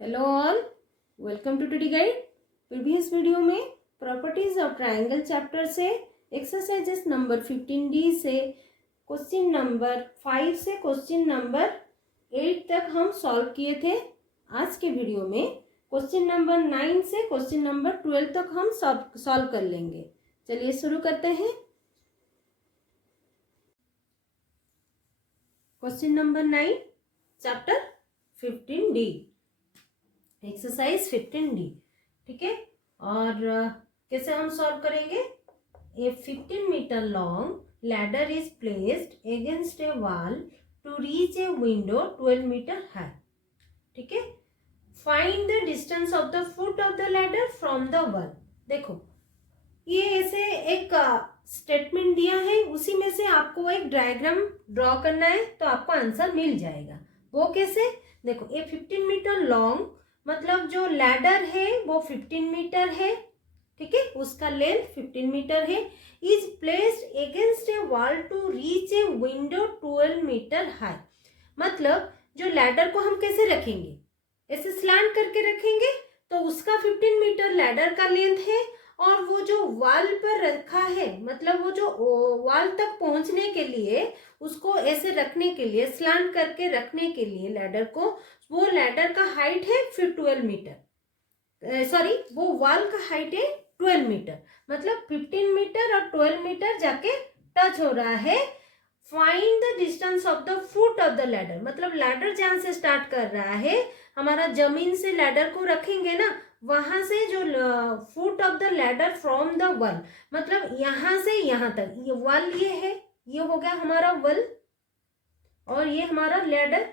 Hello all, welcome to today guide. Previous video में properties of triangle chapter से exercises number 15D से question number 5 से question number 8 तक हम solve किए थे। आज के वीडियो में क्वेश्चन नंबर 9 से क्वेश्चन नंबर 12 तक हम सॉल्व कर लेंगे। चलिए शुरू करते हैं। Question number 9 chapter 15D, exercise 15D। ठीक है, और कैसे हम सॉल्व करेंगे? A 15 metre long ladder is placed against a wall to reach a window 12 metre high. ठीक है, find the distance of the foot of the ladder from the wall. देखो, ये ऐसे एक स्टेटमेंट दिया है, उसी में से आपको एक डायग्राम ड्रॉ करना है तो आपको आंसर मिल जाएगा। वो कैसे? देखो, ये 15 मीटर लॉन्ग मतलब जो लैडर है वो 15 मीटर है। ठीक है, उसका लेंथ 15 मीटर है। Is placed against a wall to reach a window 12 metre high. मतलब जो लैडर को हम कैसे रखेंगे? ऐसे स्लैंट करके रखेंगे तो उसका 15 मीटर लैडर का लेंथ है, और वो जो वॉल पर रखा है मतलब वो जो वॉल तक पहुंचने के लिए उसको ऐसे रखने के लिए स्लैंट करके रखने के लिए लैडर को, वो लैडर का हाइट है फिर 12 मीटर, सॉरी वो वॉल का हाइट है 12 मीटर। मतलब 15 मीटर और 12 मीटर जाके टच हो रहा है। Find the distance of the foot of the ladder, मतलब लैडर जहां से स्टार्ट कर रहा है, हमारा जमीन से लैडर को रखेंगे ना, वहां से जो foot of the ladder from the wall, मतलब यहां से यहां तक, ये वॉल ये है, ये हो गया हमारा वॉल और ये हमारा लैडर।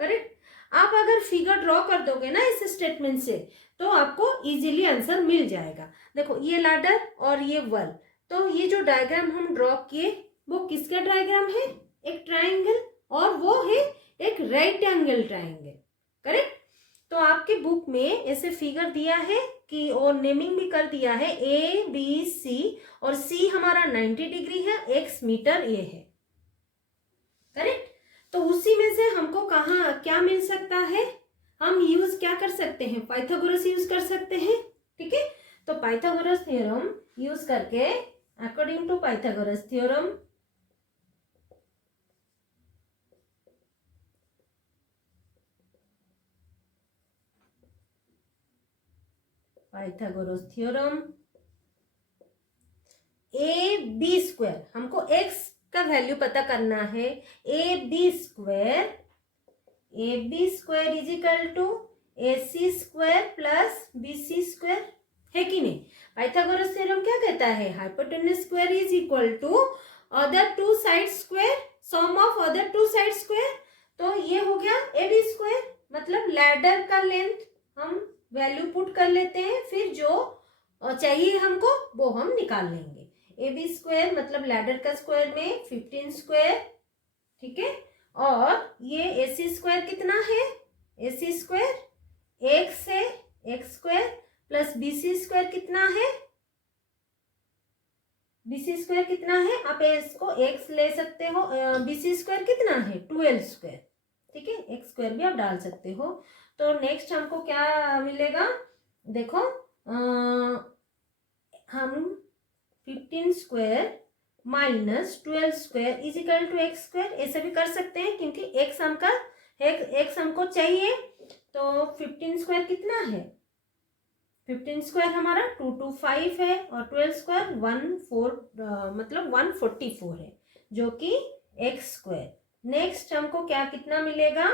करेक्ट। आप अगर फिगर ड्रॉ कर दोगे ना इस स्टेटमेंट से तो आपको इजीली आंसर मिल जाएगा। देखो, ये लैडर और ये वॉल, तो ये जो डायग्राम हम ड्रॉ किए वो किसका डायग्राम है? एक ट्रायंगल, और वो है एक राइट एंगल ट्रायंगल। करेक्ट। तो आपके बुक में ऐसे फिगर दिया है कि, और नेमिंग भी कर दिया है, ए बी सी, और सी हमारा 90 डिग्री है, एक्स मीटर ये है। करेक्ट। तो उसी में से हमको कहाँ क्या मिल सकता है? हम यूज क्या कर सकते हैं? पाइथागोरस यूज कर सकते हैं। ठीक है, तो पाइथागोरस थ्योरम यूज करके, according to Pythagoras theorem, Pythagoras theorem, A B square, हमको एक्स का वैल्यू पता करना है। A B square is equal to A C square plus B C square, है कि नहीं? पाइथागोरस थ्योरम क्या कहता है? Hypotenuse square is equal to other two side square, sum of other two side square. तो ये हो गया ए बी स्क्वायर, मतलब लैडर का लेंथ हम वैल्यू पुट कर लेते हैं, फिर जो चाहिए हमको वो हम निकाल लेंगे। ए बी स्क्वायर मतलब लैडर का स्क्वायर में 15 स्क्वायर। ठीक है, और ये ए सी स्क्वायर कितना है? ए सी स्क्वायर एक्स है, x square plus B C square कितना है? बी सी स्क्वायर कितना है? आप इसको एक्स ले सकते हो, बी सी स्क्वायर कितना है? 12 स्क्वायर। ठीक है, एक्स स्क्वायर भी आप डाल सकते हो। तो नेक्स्ट हमको क्या मिलेगा? देखो, हम 15 square minus 12 square is equal to x square, ऐसे भी कर सकते हैं क्योंकि एक्स हमको चाहिए। तो 15 स्क्वायर कितना है? 15 स्क्वायर हमारा 225 है, और 12 स्क्वायर मतलब 144 है, जो कि एक्स स्क्वायर। नेक्स्ट हमको क्या कितना मिलेगा?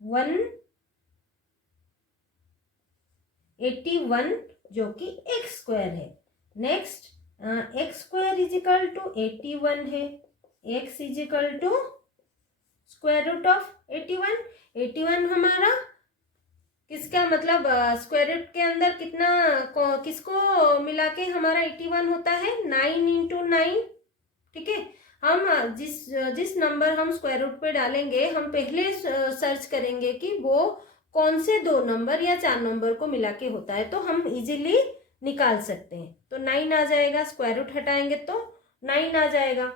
181, जो कि एक्स स्क्वायर है। Next x square is equal to 81 है, x is equal to square root of 81। 81 हमारा किसका, मतलब स्क्वायर रूट के अंदर कितना, किसको मिला के हमारा 81 होता है? 9 इंटू 9। ठीक है, हम जिस नंबर हम स्क्वायर रूट पे डालेंगे, हम पहले सर्च करेंगे कि वो कौन से दो नंबर या चार नंबर को मिला के होता है, तो हम इजीली निकाल सकते हैं। तो 9 आ जाएगा, स्क्वायर रूट हटाएंगे तो 9 आ जाएगा।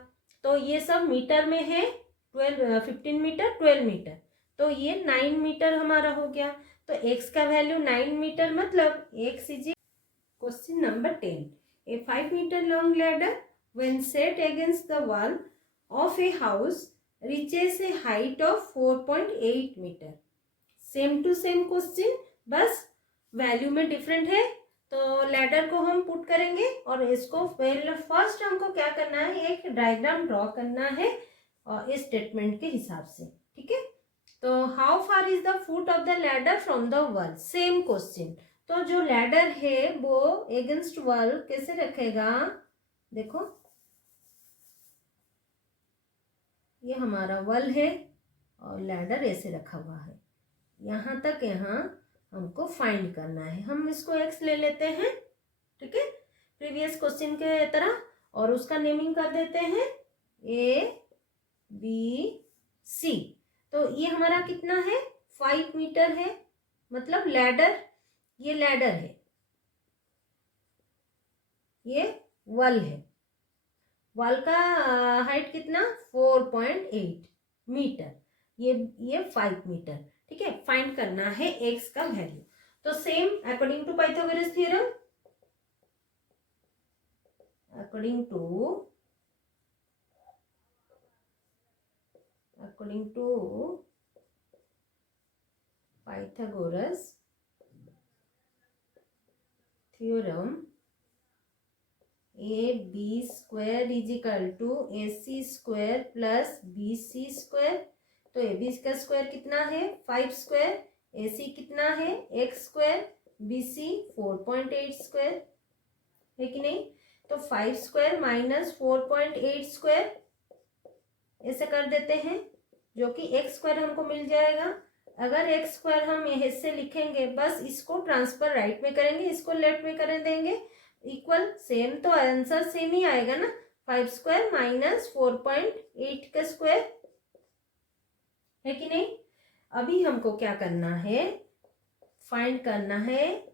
तो ये सब मीटर में है, 15 मीटर 12 मीटर, तो ये 9 मीटर हमारा हो गया। तो x का वैल्यू 9 मीटर, मतलब x is. Question number 10, a 5 metre long ladder when set against the wall of a house reaches a height of 4.8 metre. Same to same question, बस value में डिफरेंट है। तो लैडर को हम put करेंगे और इसको फर्स्ट हमको क्या करना है, एक डायग्राम ड्रॉ करना है और इस स्टेटमेंट के हिसाब से, ठीक है। तो how far is the foot of the ladder from the wall, same question. तो जो लैडर है वो अगेंस्ट वॉल कैसे रखेगा, देखो ये हमारा वॉल है और लैडर ऐसे रखा हुआ है, यहाँ तक यहाँ हमको फाइंड करना है। हम इसको x ले लेते हैं, ठीक है, प्रीवियस क्वेश्चन के तरह, और उसका नेमिंग कर देते हैं ABC। तो ये हमारा कितना है, 5 मीटर है, मतलब लैडर, ये लैडर है, ये वॉल है। वॉल का हाइट कितना, 4.8 मीटर, ये 5 मीटर, ठीक है। फाइंड करना है x का वैल्यू। तो same according to Pythagoras theorem, according to Pythagoras theorem, AB square is equal to AC square plus BC square. तो AB का स्क्वायर कितना है, 5 स्क्वायर, AC कितना है, x स्क्वायर, BC 4.8 स्क्वायर, है कि नहीं। तो 5 स्क्वायर माइनस 4.8 स्क्वायर ऐसे कर देते हैं, जो कि x स्क्वायर हमको मिल जाएगा। अगर x स्क्वायर हम ऐसे लिखेंगे, बस इसको ट्रांसफर राइट में करेंगे, इसको लेफ्ट में कर देंगे, इक्वल सेम, तो आंसर सेम ही आएगा ना। 5 स्क्वायर माइनस 4.8 का स्क्वायर, है कि नहीं। अभी हमको क्या करना है, फाइंड करना है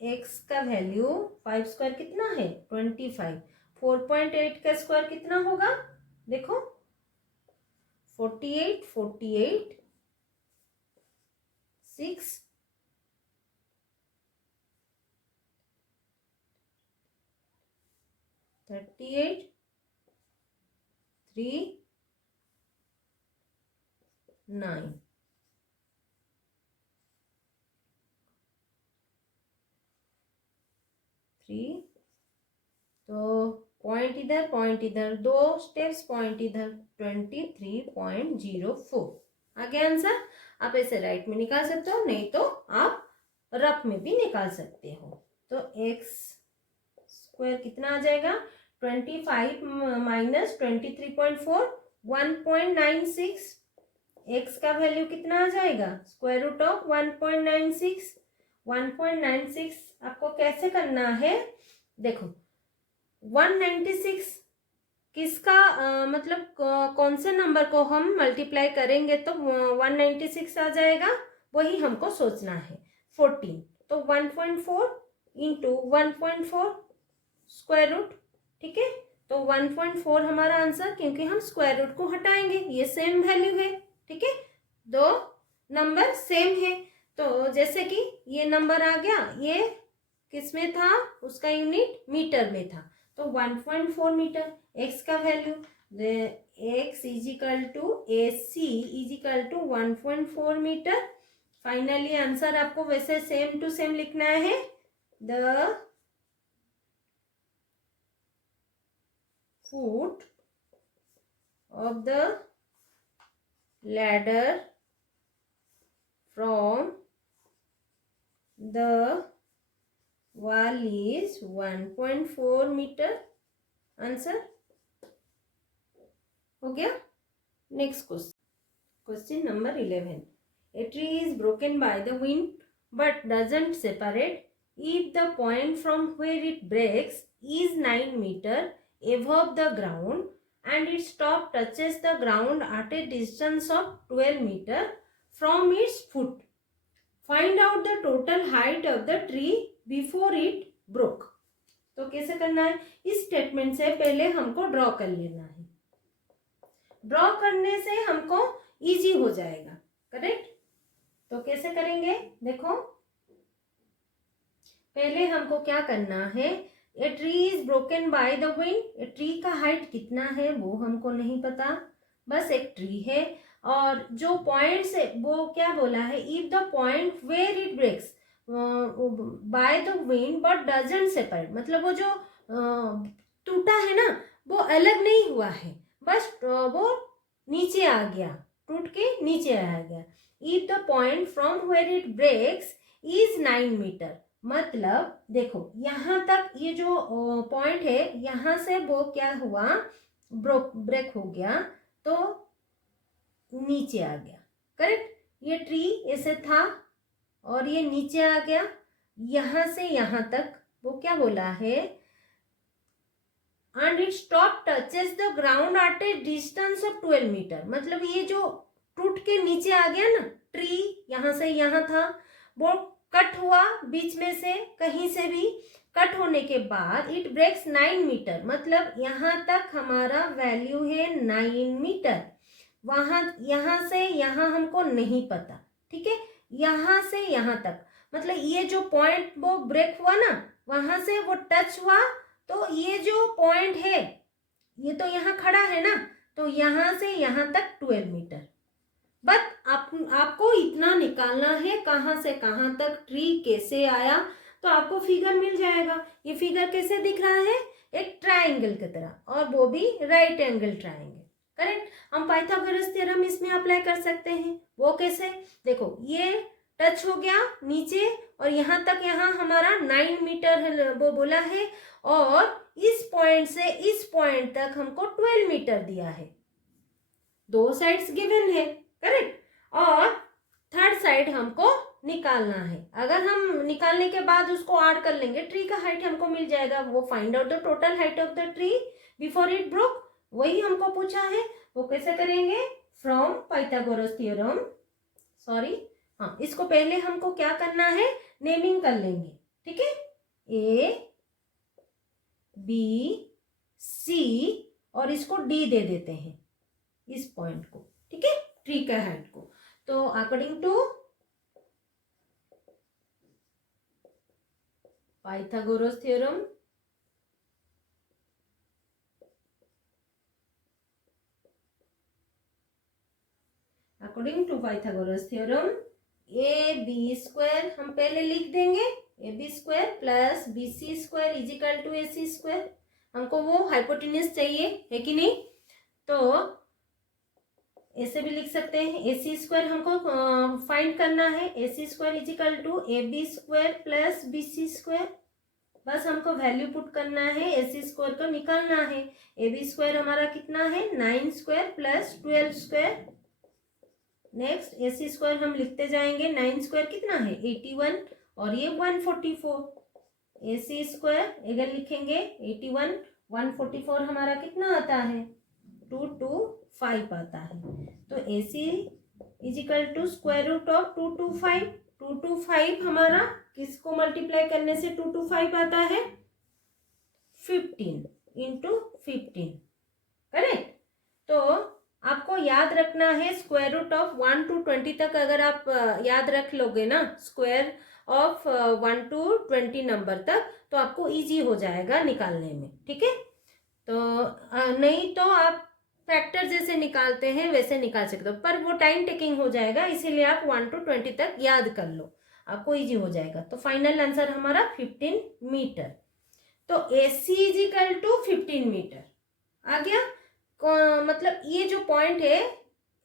x का वैल्यू। 5 स्क्वायर कितना है, 25, 4.8 का स्क्वायर कितना होगा, देखो 48, 48, 6, 38, 3, 9, 3, तो पॉइंट इधर, पॉइंट इधर, 2 स्टेप्स, पॉइंट इधर, 23.04 आ गया आंसर। आप ऐसे राइट में निकाल सकते हो, नहीं तो आप रफ में भी निकाल सकते हो। तो x स्क्वायर कितना आ जाएगा, 25 माइनस 23.4, 1.96। x का वैल्यू कितना आ जाएगा, स्क्वायर रूट ऑफ 1.96। 1.96 आपको कैसे करना है, देखो 196 किसका मतलब कौन से नंबर को हम मल्टीप्लाई करेंगे तो 196 आ जाएगा, वही हमको सोचना है। 14, तो 1.4 इंटू 1.4 स्क्वायर रूट, ठीक है। तो 1.4 हमारा आंसर, क्योंकि हम स्क्वायर रूट को हटाएंगे, ये सेम वैल्यू है, ठीक है, दो नंबर सेम है। तो जैसे कि ये नंबर आ गया, ये किस में था, उसका यूनिट मीटर में था, तो 1.4 मीटर। x का value, x is equal to AC is equal to 1.4 metre. Finally answer आपको वैसे सेम टू सेम लिखना है, the foot of the ladder from the wall is 1.4 metre. Answer हो गया। Next question, question number 11, a tree is broken by the wind but doesn't separate if the point from where it breaks is 9 meter above the ground and its top touches the ground at a distance of 12 meter from its foot. Find out the total height of the tree before it broke. तो कैसे करना है, इस statement से पहले हमको draw कर लेना है। ड्रॉ करने से हमको इजी हो जाएगा, करेक्ट। तो कैसे करेंगे, देखो पहले हमको क्या करना है, a tree is broken by the wind. A tree का हाइट कितना है वो हमको नहीं पता, बस एक ट्री है। और जो पॉइंट से वो क्या बोला है, if the point where it breaks by the wind but doesn't separate, मतलब वो जो टूटा है ना वो अलग नहीं हुआ है, बस वो नीचे आ गया, टूट के नीचे आ गया। If the point from where it breaks is 9 metre, मतलब देखो यहाँ तक ये जो पॉइंट है यहाँ से वो क्या हुआ, ब्रेक हो गया तो नीचे आ गया, करेक्ट। ये ट्री ऐसे था और ये नीचे आ गया, यहाँ से यहाँ तक वो क्या बोला है, and it stop touches the ground at a distance of 12 metre, मतलब ये जो टूट के नीचे आ गया ना ट्री, यहाँ से यहाँ था, वो कट हुआ बीच में से, कहीं से भी कट होने के बाद इट ब्रेक्स 9 मीटर, मतलब यहाँ तक हमारा वैल्यू है 9 मीटर। वहां यहाँ से यहाँ हमको नहीं पता, ठीक है, यहाँ से यहाँ तक, मतलब ये जो पॉइंट वो ब्रेक हुआ ना वहां से वो टच हुआ, तो ये जो पॉइंट है ये तो यहाँ खड़ा है ना, तो यहाँ से यहाँ तक 12 मीटर। बट आपको इतना निकालना है कहाँ से कहाँ तक ट्री कैसे आया, तो आपको फिगर मिल जाएगा। ये फिगर कैसे दिख रहा है, एक ट्राइंगल की तरह, और वो भी राइट एंगल ट्राइंगल, करेक्ट। हम पाइथागोरस थ्योरम इसमें अप्लाई कर सकते हैं, वो कैसे, देखो ये टच हो गया नीचे और यहाँ तक, यहाँ हमारा 9 मीटर वो बोला है, और इस पॉइंट से इस पॉइंट तक हमको 12 मीटर दिया है, दो साइड्स गिवन है, करेक्ट। और थर्ड साइड हमको निकालना है, अगर हम निकालने के बाद उसको ऐड कर लेंगे ट्री का हाइट हमको मिल जाएगा। वो find out the total height of the tree before it broke, वही हमको पूछा है, वो कैसे करेंगे, फ्रॉम पाइथागोरस थ्योरम, सॉरी हाँ, इसको पहले हमको क्या करना है, नेमिंग कर लेंगे, ठीक है, ए बी सी और इसको डी दे देते हैं इस पॉइंट को, ठीक है, ट्री का हाइट को। तो according to Pythagoras theorem, according to Pythagoras theorem A B square हम पहले लिख देंगे, A B square plus B C square is equal to A C square. हमको वो हाइपोटेन्यूज चाहिए है कि नहीं, तो ऐसे भी लिख सकते हैं, ए सी स्क्वायर हमको फाइंड करना है, A C square is equal to A B square plus B C square, बस हमको वैल्यू पुट करना है, ए सी स्क्वायर को निकालना है। ए बी स्क्वायर हमारा कितना है, 9 स्क्वायर प्लस 12 स्क्वायर। नेक्स्ट ए सी स्क्वायर हम लिखते जाएंगे, 9 स्क्वायर कितना है 81 और ये 144, ए सी स्क्वायर अगर लिखेंगे 81 144 हमारा कितना आता है 225 आता है। तो A C is equal to square root of 225, 225 हमारा किसको मल्टीप्लाई करने से 225 आता है 15 इंटू 15, करेक्ट। तो आपको याद रखना है स्क्वायर रूट ऑफ 1 to 20 तक अगर आप याद रख लोगे ना, स्क्वायर ऑफ 1 to 20 नंबर तक, तो आपको इजी हो जाएगा निकालने में, ठीक है। तो नहीं तो आप फैक्टर जैसे निकालते हैं वैसे निकाल सकते हो, पर वो टाइम टेकिंग हो जाएगा, इसीलिए आप 1 to 20 तक याद कर लो, आपको इजी हो जाएगा। तो फाइनल आंसर हमारा 15 मीटर। तो A C is equal to 15 metre आ गया, मतलब ये जो पॉइंट है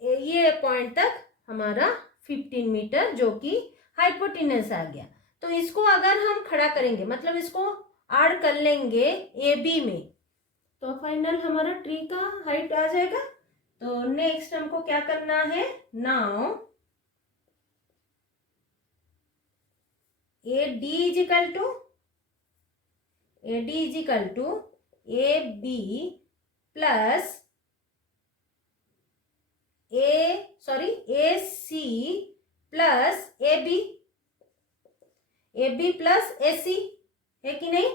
ये पॉइंट तक हमारा 15 मीटर जो कि हाइपोटेनस आ गया। तो इसको अगर हम खड़ा करेंगे, मतलब इसको ऐड कर लेंगे ए बी में, तो फाइनल हमारा ट्री का हाइट आ जाएगा। तो नेक्स्ट हमको क्या करना है, now A D is equal to A B plus A C plus A B plus A C है कि नहीं,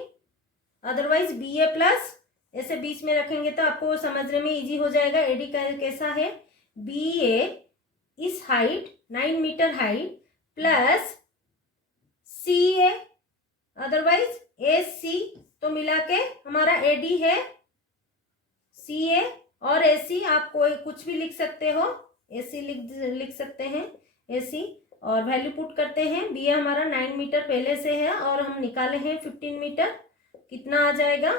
अदरवाइज बी ए प्लस ऐसे बीच में रखेंगे तो आपको समझने में इजी हो जाएगा। एडी कैसा है, बी ए इस हाइट 9 मीटर हाइट प्लस सी ए अदरवाइज ए सी, तो मिला के हमारा एडी है सी ए और ए सी, आप कोई कुछ भी लिख सकते हो, ए सी लिख सकते हैं ए सी, और वैल्यू पुट करते हैं। बी ए हमारा 9 मीटर पहले से है और हम निकाले हैं 15 मीटर, कितना आ जाएगा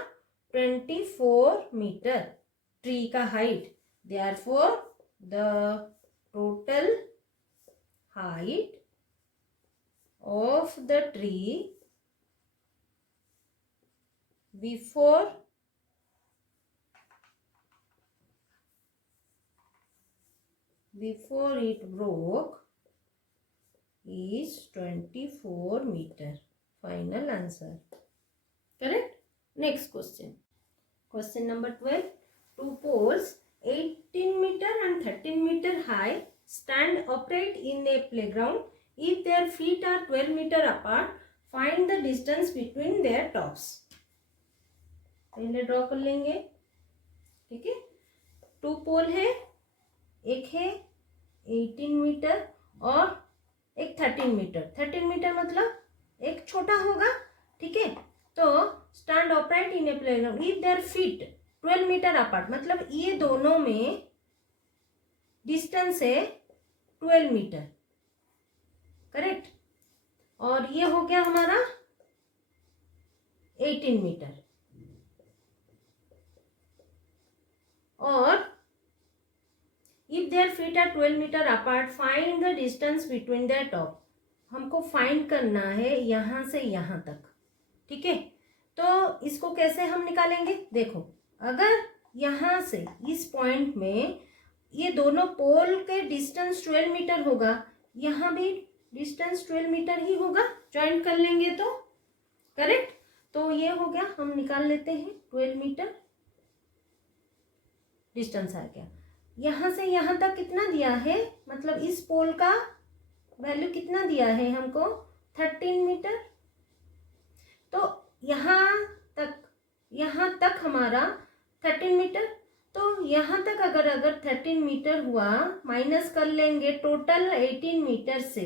24 मीटर ट्री का height. Therefore the total height of the tree before it broke is 24 meter. Final answer. Correct? Next question. Question number 12. Two poles 18 meter and 13 meter high stand upright in a playground. If their feet are 12 meter apart, find the distance between their tops. पहले draw कर लेंगे, ठीक है। To पोल है, एक है 18 metre और एक 13 मीटर। 13 मीटर मतलब एक छोटा होगा, ठीक है। तो stand upright in a playground if their feet 12 metre apart, मतलब ये दोनों में डिस्टेंस है 12 मीटर, करेक्ट। और ये हो गया हमारा 18 मीटर। और if their feet are 12 metre apart find the distance between their top. हमको फाइंड करना है यहाँ से यहाँ तक, ठीक है। तो इसको कैसे हम निकालेंगे, देखो अगर यहाँ से इस पॉइंट में ये दोनों पोल के डिस्टेंस 12 मीटर होगा, यहाँ भी डिस्टेंस 12 मीटर ही होगा, ज्वाइन कर लेंगे तो करेक्ट। तो ये हो गया, हम निकाल लेते हैं 12 मीटर डिस्टेंस आ गया। यहाँ से यहाँ तक कितना दिया है, मतलब इस पोल का वैल्यू कितना दिया है हमको 13 मीटर। तो यहाँ तक हमारा 13 मीटर, तो यहाँ तक अगर 13 मीटर हुआ, माइनस कर लेंगे टोटल 18 मीटर से।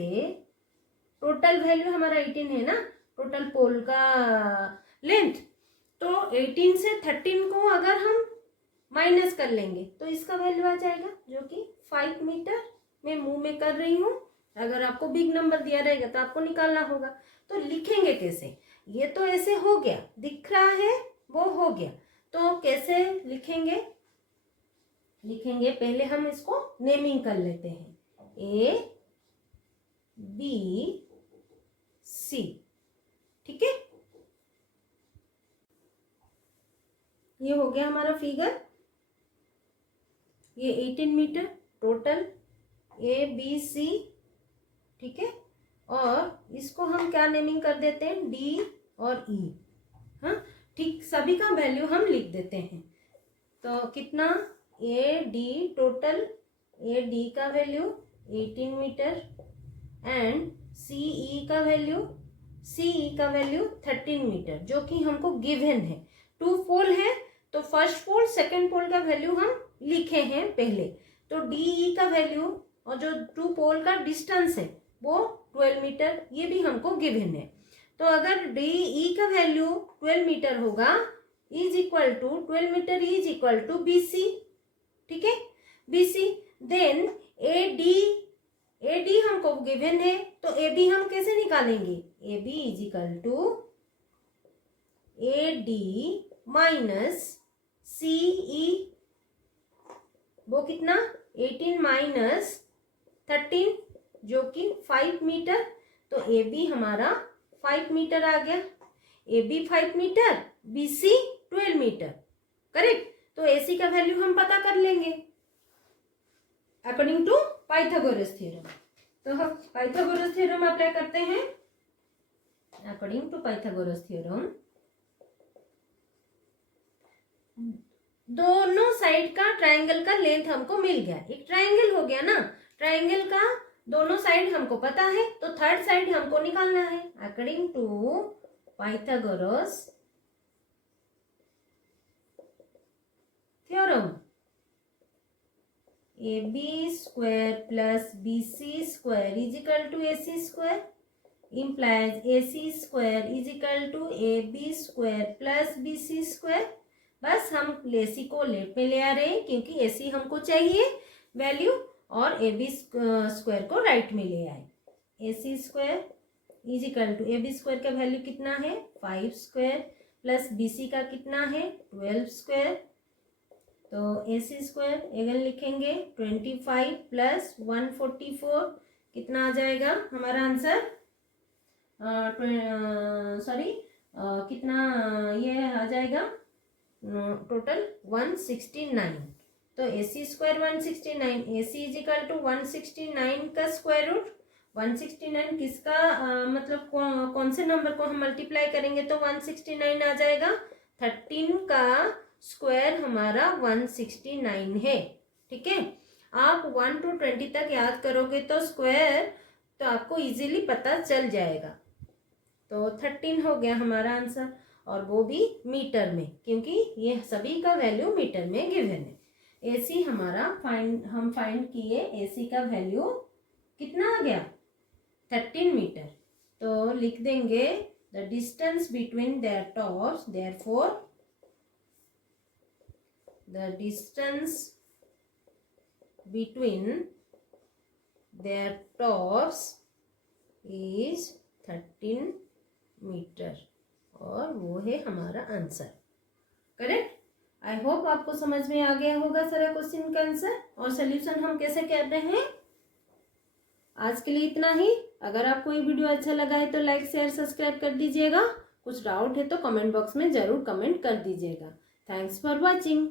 टोटल वैल्यू हमारा 18 है ना, टोटल पोल का लेंथ। तो 18 से 13 को अगर हम माइनस कर लेंगे तो इसका वैल्यू आ जाएगा, जो कि 5 मीटर। मैं मुंह में कर रही हूँ, अगर आपको बिग नंबर दिया रहेगा तो आपको निकालना होगा। तो लिखेंगे कैसे, ये तो ऐसे हो गया, दिख रहा है वो हो गया, तो कैसे लिखेंगे, पहले हम इसको नेमिंग कर लेते हैं, ए बी सी, ठीक है। ये हो गया हमारा फिगर, ये 18 metre total A B C, ठीक है। और इसको हम क्या नेमिंग कर देते हैं, डी और ई, हाँ ठीक, सभी का वैल्यू हम लिख देते हैं। तो कितना, A D total, A D का वैल्यू 18 मीटर एंड सी ई का वैल्यू 13 मीटर, जो कि हमको गिवन है। टू पोल है तो फर्स्ट पोल सेकंड पोल का वैल्यू हम लिखे हैं पहले। तो डी ई का वैल्यू और जो टू पोल का डिस्टेंस है वो 12 मीटर, ये भी हमको गिवन है। तो अगर डी ई का वैल्यू 12 मीटर होगा, is equal to 12 metre is equal to B C, ठीक है, B C. Then A D हमको गिवन है, तो ए बी हम कैसे निकालेंगे, A B is equal to A D minus C E, वो कितना 18 माइनस 13, जो कि 5 मीटर। तो ए बी हमारा 5 मीटर आ गया, A B 5 metre, B C 12 metre, correct. तो ए सी का वैल्यू हम पता कर लेंगे अकॉर्डिंग टू पाइथागोरस थ्योरम। तो हम पाइथागोरस थ्योरम अप्लाई करते हैं। अकॉर्डिंग टू पाइथागोरस थ्योरम, दोनों साइड का ट्रायंगल का लेंथ हमको मिल गया। एक ट्रायंगल हो गया ना, ट्रायंगल का दोनों साइड हमको पता है, तो थर्ड साइड हमको निकालना है। According to Pythagoras theorem AB square plus BC square is equal to AC square implies AC square is equal to AB square plus BC square। बस हम AC को लेफ्ट में ले आ रहे हैं क्योंकि AC हमको चाहिए वैल्यू, और AB स्क्वायर को राइट में ले आए। AC square is equal to AB square का वैल्यू कितना है 5 स्क्वायर प्लस BC का कितना है 12 स्क्वायर। तो AC स्क्वायर अगेन लिखेंगे 25 प्लस 144 कितना आ जाएगा हमारा आंसर, सॉरी कितना ये आ जाएगा टोटल 169। तो AC square 169, AC is equal to 169 का स्क्वायर रूट। 169 किसका मतलब कौन से नंबर को हम मल्टीप्लाई करेंगे तो 169 आ जाएगा। 13 का स्क्वायर हमारा 169 है। ठीक है, आप 1 to 20 तक याद करोगे तो स्क्वायर तो आपको इजीली पता चल जाएगा। तो 13 हो गया हमारा आंसर, और वो भी मीटर में, क्योंकि ये सभी का वैल्यू मीटर में गिवन है। AC हमारा हम फाइंड किए, AC का वैल्यू कितना आ गया 13 मीटर। तो लिख देंगे the distance between their tops, therefore the distance between their tops is 13 metre, और वो है हमारा आंसर। करेक्ट। आई होप आपको समझ में आ गया होगा सारा क्वेश्चन का आंसर और सोल्यूशन हम कैसे कर रहे हैं। आज के लिए इतना ही। अगर आपको ये वीडियो अच्छा लगा है तो लाइक शेयर सब्सक्राइब कर दीजिएगा। कुछ डाउट है तो कमेंट बॉक्स में ज़रूर कमेंट कर दीजिएगा। Thanks for watching.